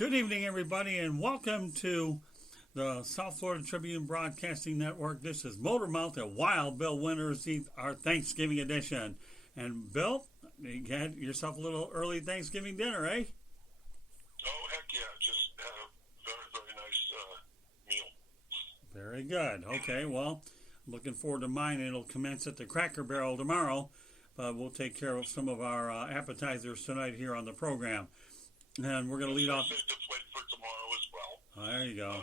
Good evening, everybody, and welcome to the South Florida Tribune Broadcasting Network. This is Motormouth at Wild Bill Winters, our Thanksgiving edition. And Bill, you had yourself a little early Thanksgiving dinner, eh? Oh, heck yeah. Just had a very, very nice meal. Very good. Okay, well, looking forward to mine. It'll commence at the Cracker Barrel tomorrow, but we'll take care of some of our appetizers tonight here on the program. And we're going to lead off. Saved the plate for tomorrow as well. There you go.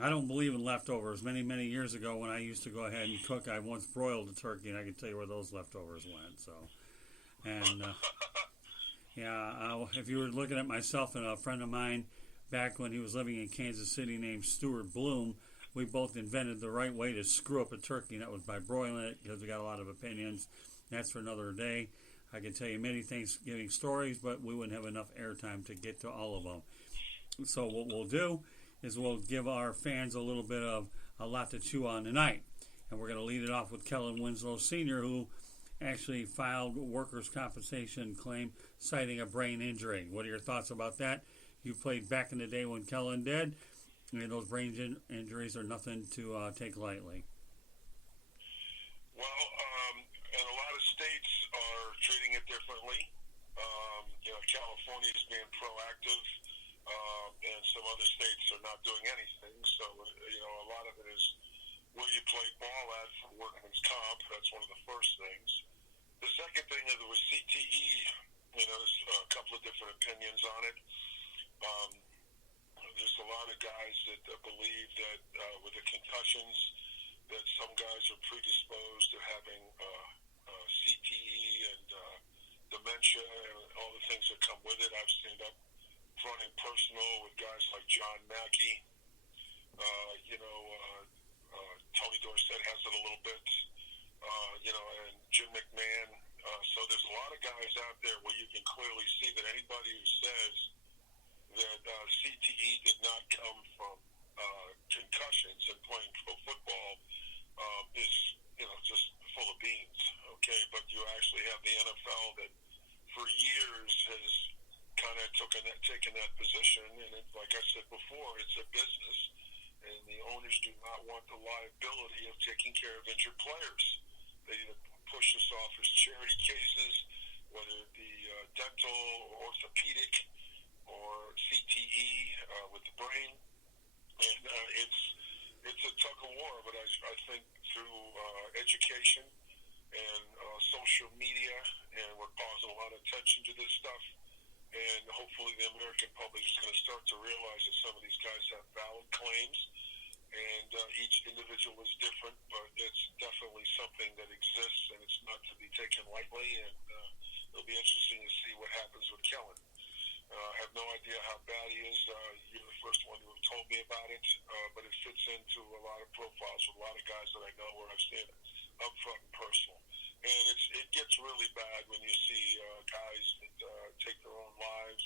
I don't believe in leftovers. Many years ago when I used to go ahead and cook, I once broiled a turkey, and I can tell you where those leftovers went. So, and if you were looking at myself and a friend of mine back when he was living in Kansas City named Stuart Bloom, we both invented the right way to screw up a turkey, and that was by broiling it, because we got a lot of opinions. That's for another day. I can tell you many Thanksgiving stories, but we wouldn't have enough airtime to get to all of them. So what we'll do is we'll give our fans a little bit of a lot to chew on tonight. And we're going to lead it off with Kellen Winslow Sr., who actually filed a workers' compensation claim citing a brain injury. What are your thoughts about that? You played back in the day when Kellen did. I mean, those brain injuries are nothing to take lightly. Well, and a lot of states are treating it differently. California is being proactive, and some other states are not doing anything. So, a lot of it is where you play ball at for workman's comp. That's one of the first things. The second thing is with CTE. There's a couple of different opinions on it. There's a lot of guys that believe that with the concussions, that some guys are predisposed to having CTE and dementia and all the things that come with it. I've seen up front and personal with guys like John Mackey. Tony Dorsett has it a little bit, and Jim McMahon. So there's a lot of guys out there where you can clearly see that anybody who says that CTE did not come from concussions and playing pro football is, just full of beans, okay? But you actually have the NFL that for years has kind of taken that position, and like I said before, it's a business, and the owners do not want the liability of taking care of injured players. They either push this off as charity cases, whether it be dental or orthopedic or CTE with the brain, and it's a tug of war. But I think through education and social media, and we're causing a lot of attention to this stuff, and hopefully the American public is going to start to realize that some of these guys have valid claims, and each individual is different, but it's definitely something that exists, and it's not to be taken lightly, and it'll be interesting to see what happens with Kellen. I have no idea how bad he is. You're the first one who have told me about it, but it fits into a lot of profiles with a lot of guys that I know where I've seen it up front and personal. And it gets really bad when you see guys that take their own lives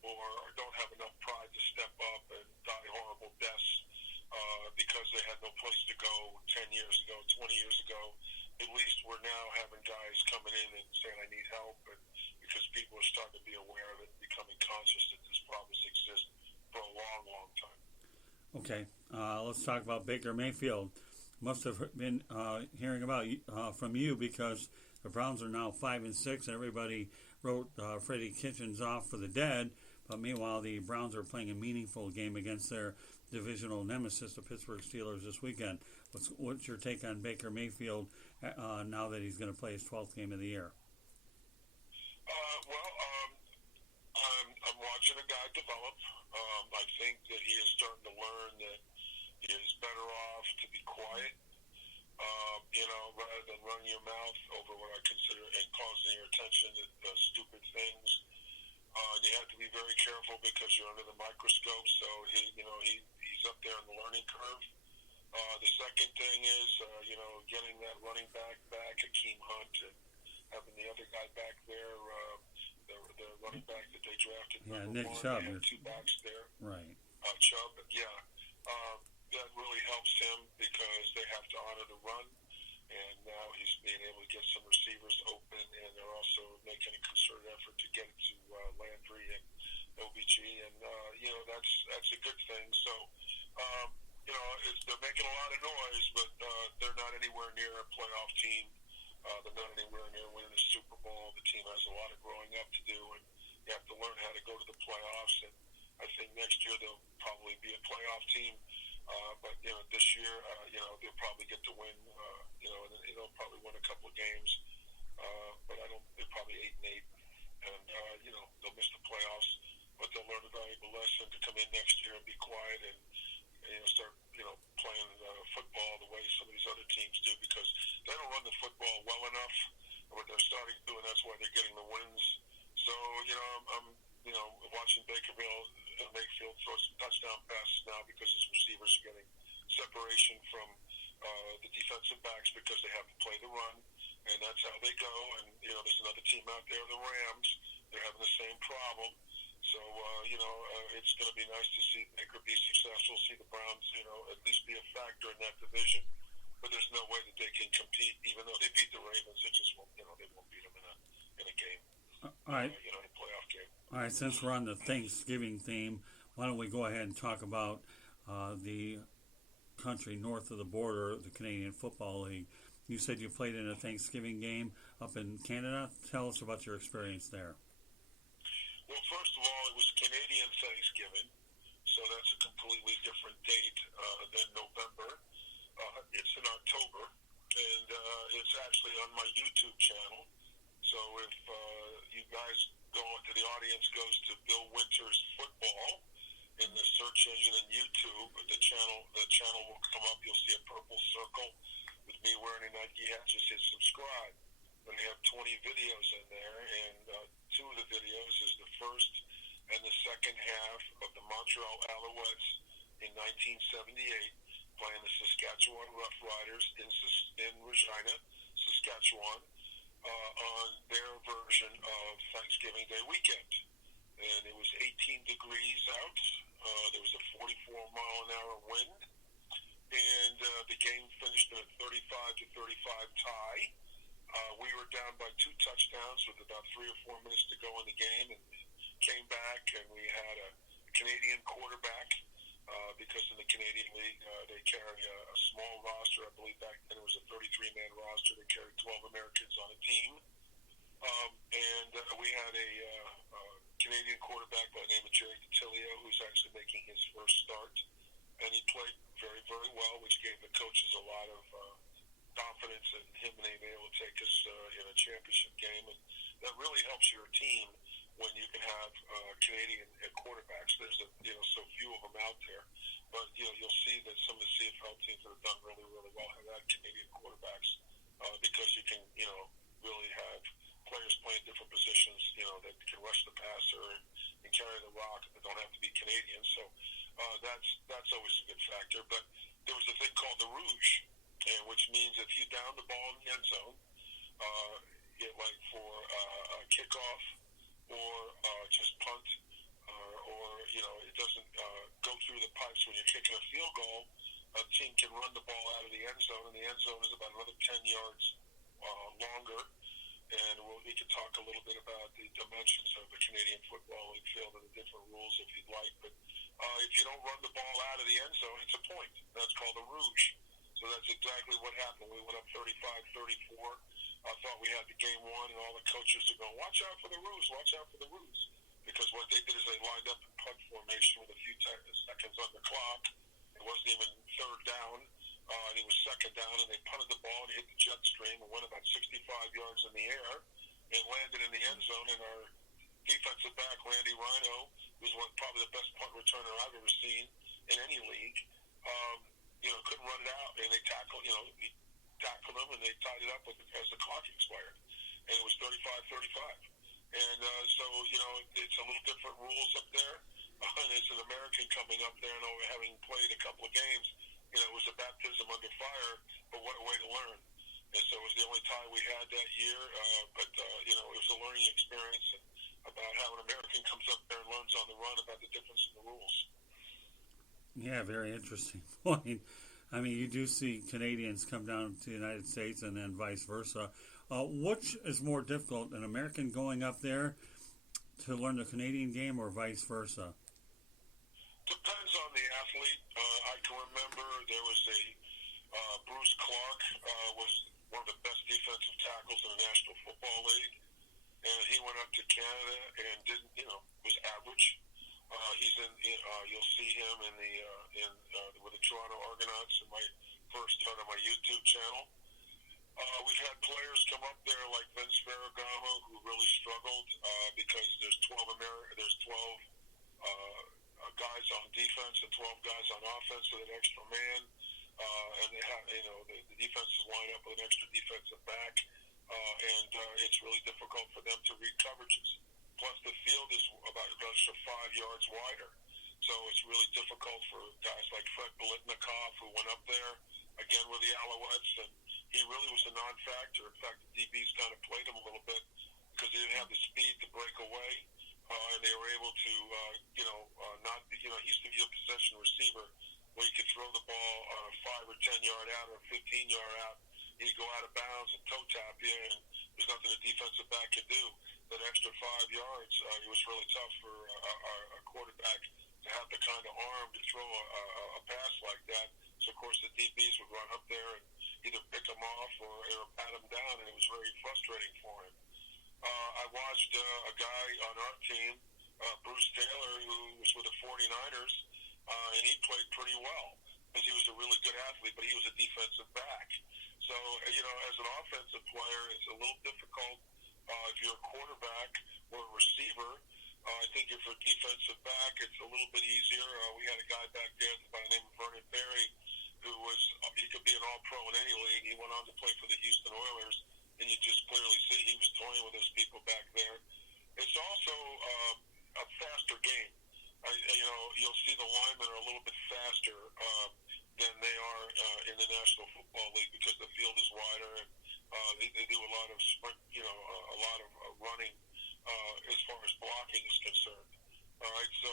or don't have enough pride to step up and die horrible deaths because they had no place to go 10 years ago, 20 years ago. At least we're now having guys coming in and saying, I need help, and because people are starting to be aware of it and becoming conscious that this problem exists for a long time. Okay, let's talk about Baker Mayfield. Must have been hearing about from you because the Browns are now 5-6. Everybody wrote Freddie Kitchens off for the dead, but meanwhile the Browns are playing a meaningful game against their divisional nemesis, the Pittsburgh Steelers, this weekend. What's your take on Baker Mayfield now that he's going to play his 12th game of the year? I'm watching a guy develop. I think that he is starting to learn that he is better off to be quiet, rather than running your mouth over what I consider and causing your attention to stupid things. You have to be very careful because you're under the microscope. So he's up there in the learning curve. The second thing is, getting that running back, Akeem Hunt, and having the other guy back there, the running back that they drafted. Yeah, Nick Chubb. They have two backs there. Right. Chubb, yeah. That really helps him because they have to honor the run, and now he's being able to get some receivers open, and they're also making a concerted effort to get it to Landry, and there'll be and that's a good thing. So, they're making a lot of noise, but they're not anywhere near a playoff team. They're not anywhere near winning the Super Bowl. The team has a lot of growing up to do, and you have to learn how to go to the playoffs. And I think next year they'll probably be a playoff team. But this year, they'll probably get to win. And they'll probably win a couple of games. But I don't. They're probably 8-8, and they'll miss the playoffs. But they'll learn a valuable lesson to come in next year and be quiet and start playing football the way some of these other teams do, because they don't run the football well enough. What they're starting to do, and that's why they're getting the wins. So I'm watching Mayfield throw some touchdown passes now because his receivers are getting separation from the defensive backs because they have to play the run, and that's how they go. And there's another team out there, the Rams. They're having the same problem. So it's going to be nice to see Baker be successful, see the Browns at least be a factor in that division. But there's no way that they can compete, even though they beat the Ravens. It just won't, they won't beat them in a game. All right. In a playoff game. All right. Since we're on the Thanksgiving theme, why don't we go ahead and talk about the country north of the border, the Canadian Football League. You said you played in a Thanksgiving game up in Canada. Tell us about your experience there. Well, first of all, it was Canadian Thanksgiving, so that's a completely different date than November. It's in October, and it's actually on my YouTube channel. So if you guys go into the audience goes to Bill Winters Football in the search engine in YouTube, the channel will come up. You'll see a purple circle with me wearing a Nike hat. Just hit subscribe. And they have 20 videos in there, and two of the videos is the first and the second half of the Montreal Alouettes in 1978 playing the Saskatchewan Roughriders in Regina, Saskatchewan, on their version of Thanksgiving Day weekend. And it was 18 degrees out. There was a 44-mile-an-hour wind, and the game finished in a 35-35 tie. We were down by 2 touchdowns with about 3 or 4 minutes to go in the game, and came back, and we had a Canadian quarterback because in the Canadian League they carry a small roster. I believe back then it was a 33-man roster. They carried 12 Americans on a team, and we had a Canadian quarterback by the name of Jerry Detilio, who's actually making his first start, and he played very, very well, which gave the coaches a lot of confidence in him being able to take us in a championship game. And that really helps your team when you can have Canadian quarterbacks. There's so few of them out there, but you'll see that some of the CFL teams that have done really, really well have had Canadian quarterbacks because you can really have players playing different positions that can rush the passer and carry the rock that don't have to be Canadian. So that's always a good factor. But there was a thing called the Rouge, which means if you down the ball in the end zone, like for a kickoff or just punt, or it doesn't go through the pipes when you're kicking a field goal, a team can run the ball out of the end zone, and the end zone is about another 10 yards longer. And we can talk a little bit about the dimensions of the Canadian Football League field and the different rules if you'd like. But if you don't run the ball out of the end zone, it's a point. That's called a Rouge. So that's exactly what happened. We went up 35-34. I thought we had the game won, and all the coaches are going, watch out for the Rouge, watch out for the Rouge. Because what they did is they lined up in punt formation with a few seconds on the clock. It wasn't even third down. And it was second down, and they punted the ball and hit the jet stream and went about 65 yards in the air and landed in the end zone. And our defensive back, Randy Rhino, who's probably the best punt returner I've ever seen in any league, couldn't run it out. And they tackled him, and they tied it up as the clock expired. And it was 35-35. And so, it's a little different rules up there. And as an American coming up there and having played a couple of games, it was a baptism under fire, but what a way to learn. And so it was the only tie we had that year, but it was a learning experience about how an American comes up there and learns on the run about the difference in the rules. Yeah, very interesting point. I mean, you do see Canadians come down to the United States and then vice versa. Which is more difficult, an American going up there to learn the Canadian game or vice versa? Depends on the athlete. I can remember there was a Bruce Clark was one of the best defensive tackles in the National Football League, and he went up to Canada and didn't, was average. He's you'll see him with the Toronto Argonauts in my first ton on my YouTube channel. We've had players come up there like Vince Ferragamo who really struggled because there's 12 guys on defense and 12 guys on offense with an extra man, and they have, the defenses line up with an extra defensive back, and it's really difficult for them to read coverages. Plus, the field is about an extra 5 yards wider, so it's really difficult for guys like Fred Biletnikoff, who went up there again with the Alouettes, and he really was a non-factor. In fact, the DBs kind of played him a little bit because he didn't have the speed to break away, and they were able to, not be, he used to be a possession receiver where you could throw the ball on a 5 or 10 yard out or a 15 yard out. He'd go out of bounds and toe tap you, and there's nothing a defensive back could do. That extra 5 yards, it was really tough for a quarterback to have the kind of arm to throw a pass like that. So, of course, the DBs would run up there and either pick him off or pat him down, and it was very frustrating for him. I watched a guy on our team, Bruce Taylor, who was with the 49ers, and he played pretty well because he was a really good athlete, but he was a defensive back. So, as an offensive player, it's a little difficult if you're a quarterback or a receiver. I think if you're a defensive back, it's a little bit easier. We had a guy back there by the name of Vernon Perry who he could be an all-pro in any league. He went on to play for the Houston Oilers, and you just clearly see he was toying with those people back there. It's also a faster game. You'll see the linemen are a little bit faster than they are in the National Football League because the field is wider, and they do a lot of sprint, a lot of running as far as blocking is concerned. All right, so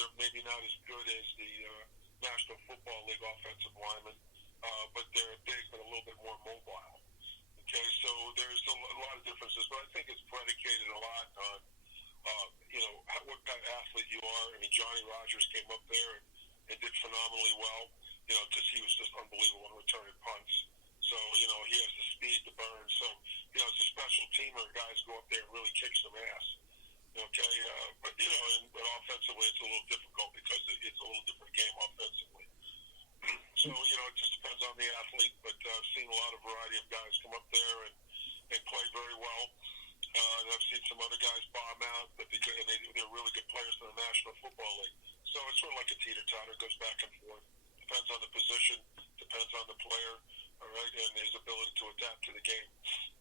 they're maybe not as good as the National Football League offensive linemen, but they're big but a little bit more mobile. Okay, so there's a lot of differences, but I think it's predicated a lot on what kind of athlete you are. I mean, Johnny Rodgers came up there and did phenomenally well, because he was just unbelievable in returning punts. So, he has the speed to burn. So, as a special teamer, guys go up there and really kick some ass. Okay, but offensively it's a little difficult because it's a little different game offensively. So, it just depends on the athlete, but I've seen a lot of variety of guys come up there and play very well. And I've seen some other guys bomb out, but they're really good players in the National Football League. So it's sort of like a teeter-totter, goes back and forth. Depends on the position, depends on the player, all right, and his ability to adapt to the game.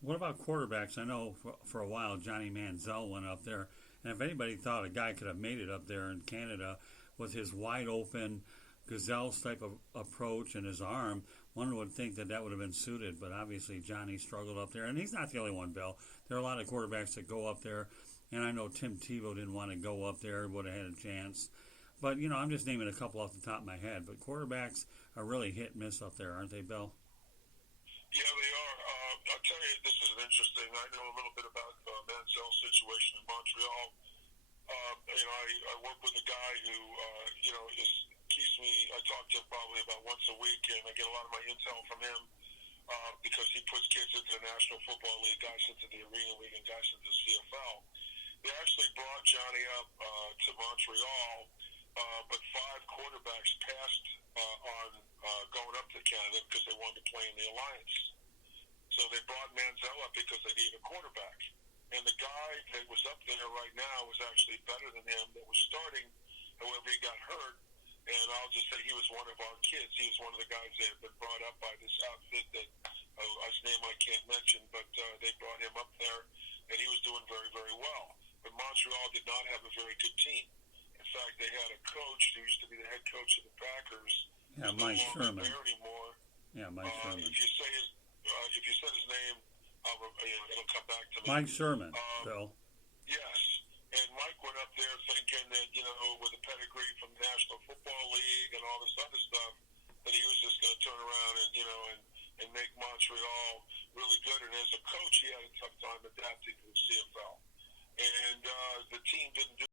What about quarterbacks? I know for a while Johnny Manziel went up there, and if anybody thought a guy could have made it up there in Canada with his wide-open Gazelles type of approach and his arm, one would think that would have been suited, but obviously Johnny struggled up there, and he's not the only one, Bill. There are a lot of quarterbacks that go up there, and I know Tim Tebow didn't want to go up there, would have had a chance. But, I'm just naming a couple off the top of my head, but quarterbacks are really hit and miss up there, aren't they, Bill? Yeah, they are. I'll tell you, this is interesting. I know a little bit about Manziel's situation in Montreal. I work with a guy who, keeps me, I talk to him probably about once a week, and I get a lot of my intel from him because he puts kids into the National Football League, guys into the Arena League, and guys into the CFL. They actually brought Johnny up to Montreal, but 5 quarterbacks passed on going up to Canada because they wanted to play in the Alliance. So they brought Manziel up because they needed a quarterback. And the guy that was up there right now was actually better than him that was starting. However, he got hurt. And I'll just say he was one of our kids. He was one of the guys that had been brought up by this outfit that his name I can't mention, but they brought him up there, and he was doing very, very well. But Montreal did not have a very good team. In fact, they had a coach who used to be the head coach of the Packers. Yeah, Mike Sherman. There anymore. Yeah, Mike Sherman. If you said his name, it'll come back to me. Mike Sherman, Bill. Yes. And Mike went up there thinking that, with a pedigree from the National Football League and all this other stuff, that he was just going to turn around and make Montreal really good. And as a coach, he had a tough time adapting to the CFL. And and the team didn't do